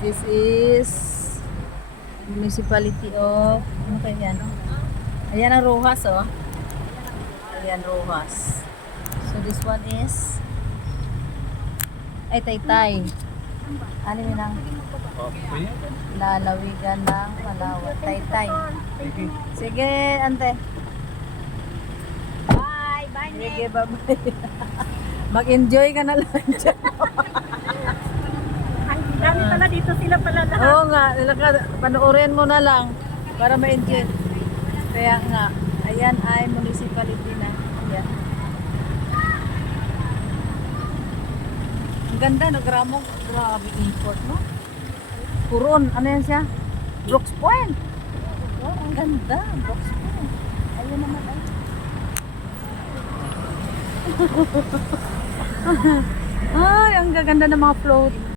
This is Municipality of, ano kaya yan? Ayan ang Rojas, oh. Ayan, Rojas. So this one is, ay, Taytay. Ano yun ang lalawigan ng Palawan? Taytay. Sige, ante. Bye! Bye, Sige, bye-bye. Mag-enjoy ka na lang dyan. Ang dami pala dito sila pala lahat. Oo nga, panoorin mo na lang para ma-enjoy. Kaya nga, ayan ay municipality na. Ayan. Ang ganda, nagramong. Grabe import, no? Puron, ano yan siya? Brooks Point. Oh, ang ganda, Brooks Point. Ayun naman ay. Ay, ang gaganda ng mga float.